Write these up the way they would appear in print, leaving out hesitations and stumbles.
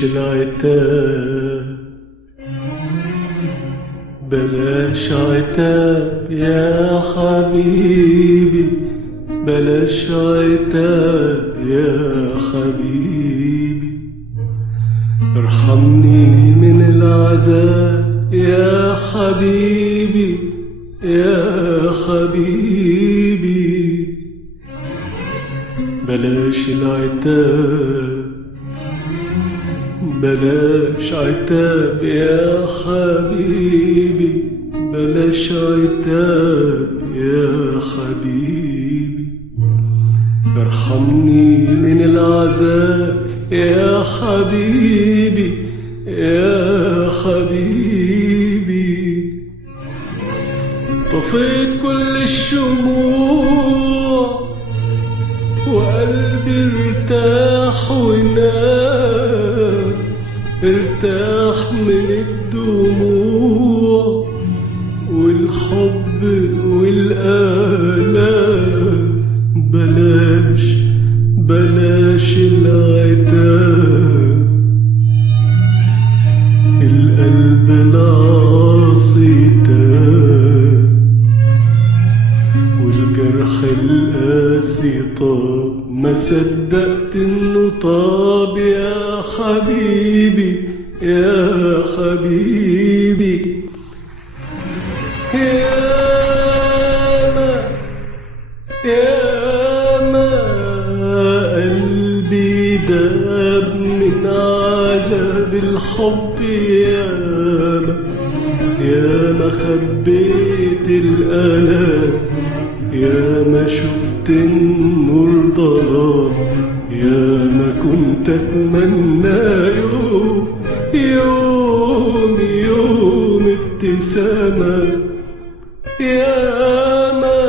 بلاش العتاب، بلاش عتاب يا حبيبي، بلاش عتاب يا حبيبي. ارحمني من العذاب يا حبيبي يا حبيبي. بلاش العتاب، بلاش عتاب يا حبيبي، بلاش عتاب يا حبيبي. ارحمني من العذاب يا حبيبي يا حبيبي. طفيت كل الشموع وقلبي ارتاح ونام، ارتاح من الدموع والحب والآلام. بلاش بلاش العتاب، القلب العاصي تاب والجرح القاسي طاب. ما صدقت انه طاب يا حبيبي يا حبيبي. ياما قلبي داب من عذاب الحب، ياما خبيت الألم، ياما شفت النور ضلام، ياما كنت أتمنى يوم ابتسامة. ياما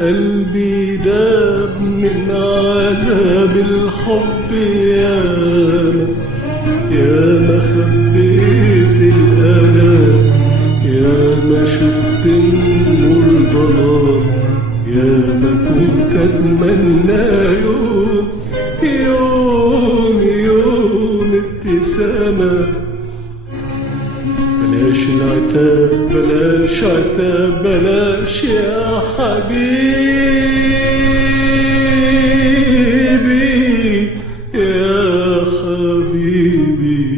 قلبي داب من عذاب الحب، ياما خبيت الألم، ياما شفت النور ضلام، ياما كنت أتمنى يوم ابتسامة. بلاش العتاب، بلاش عتاب، بلاش يا حبيبي يا حبيبي.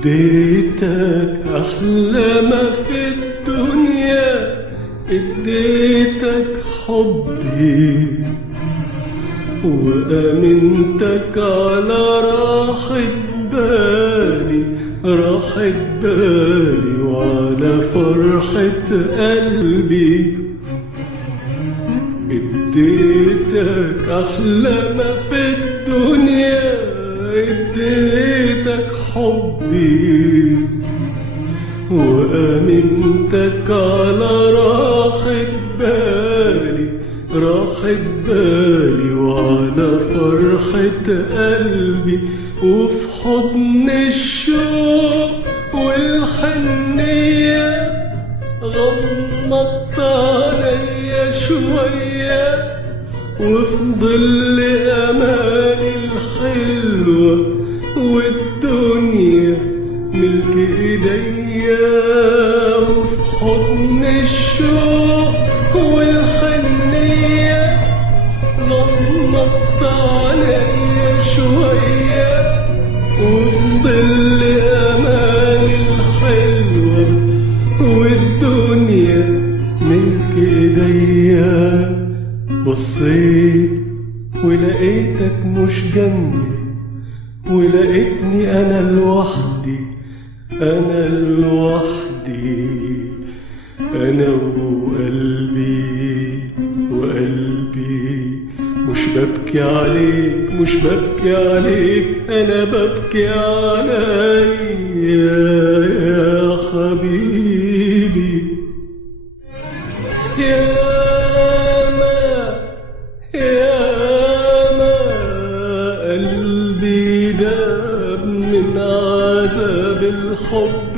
اديتك احلى ما في الدنيا، اديتك حبي وامنتك على راحة بالي، راحة بالي وعلى فرحة قلبي. اديتك احلى ما في الدنيا، اديتك حبي وامنتك على راحة بالي، راحة بالي وعلى فرحة قلبي. وفي حضن الشوق والحنية غمضت عليا شوية، وفي ظل أماني الحلوة والدنيا ملك إيديا. وفي حضن الشوق والحنية غمضت عليا شوية، وفي ظل أماني الحلوة والدنيا ملك إيديا. بصيت ولقيتك مش جنبي، ولقيتني أنا لوحدي، أنا لوحدي، أنا وقلبي مش ببكي عليك، مش ببكي عليك، أنا ببكي عليا يا حبيبي. ياما الحب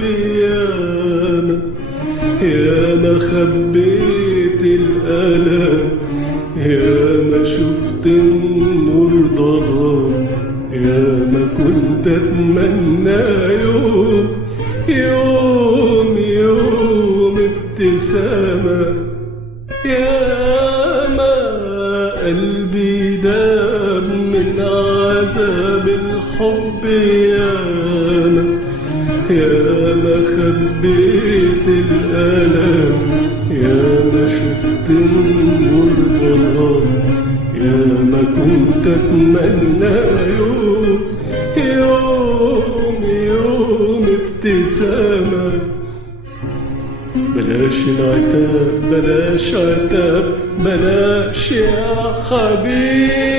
ياما خبيت الألم، ياما شفت النور ضلام، ياما كنت أتمنى يوم ابتسامة، ياما قلبي داب من عذاب الحب، ياما خبيت الألم، ياما شفت النور ضلام، ياما كنت أتمنى يوم ابتسامة. بلاش العتاب بلاش عتاب بلاش يا حبيبي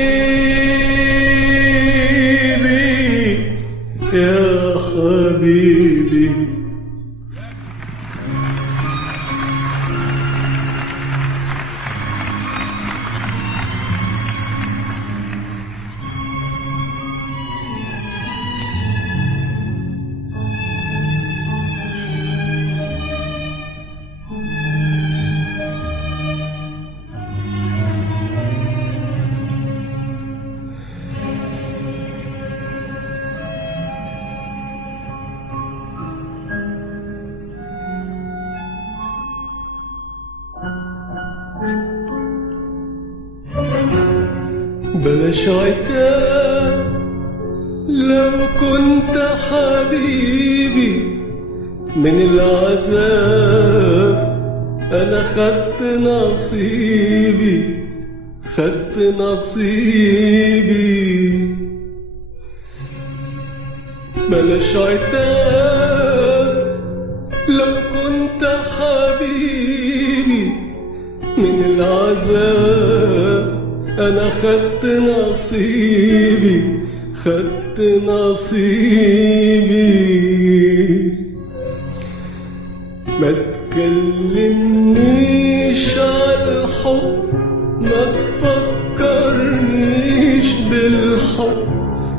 يا حبيبي. بلاش عتاب لو كنت حبيبي من العذاب، أنا خدت نصيبي. بلاش عتاب لو كنت حبيبي من العذاب، أنا خدت نصيبي. ما تكلمنيش عالحب، ما تفكرنيش بالحب،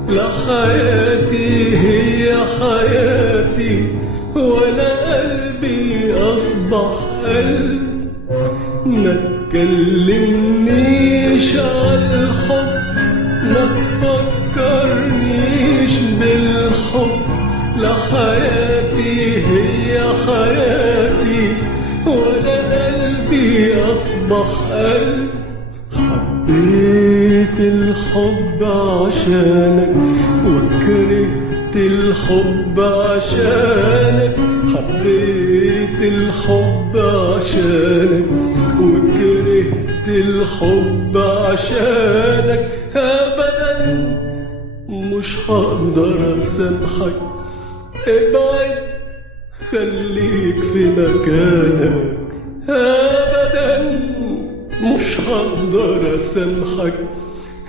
لا حياتي هي حياتي ولا قلبي أصبح قلب. ما تكلمنيش عالحب، ما تفكرنيش بالحب، لا حياتي هي حياتي ولا قلبي أصبح قلب. حبيت الحب عشانك وكرهت الحب عشانك، حبيت الحب عشانك وكرهت الحب عشانك. أبدا مش هقدر أسامحك، ابعد خليك في مكانك. أبدا مش هقدر أسامحك،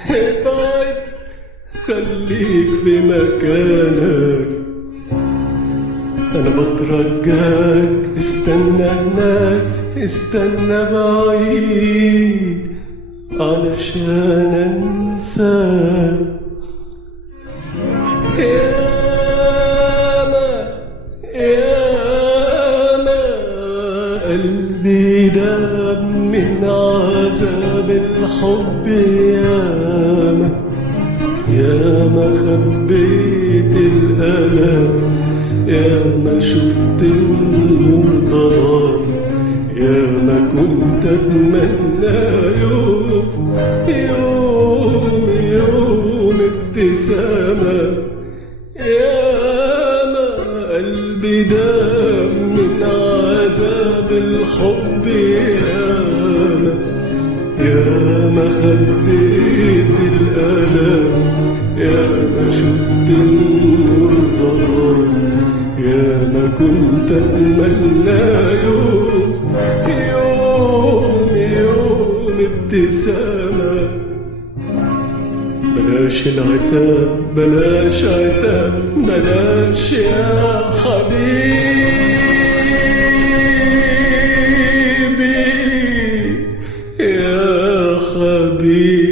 ابعد خليك في مكانك. أنا بترجاك استنى هناك، استنى بعيد علشان أنساك. ياما قلبي داب من عذاب الحب، ياما خبيت الألم، ياما شفت النور ضلام، ياما كنت أتمنى يوم ابتسامة. ياما قلبي داب من عذاب الحب، ياما خبيت الألم، ياما شفت النور ضلام، ياما كنت أتمنى يوم ابتسامة. بلاش العتاب بلاش عتاب بلاش يا حبيبي يا حبيبي.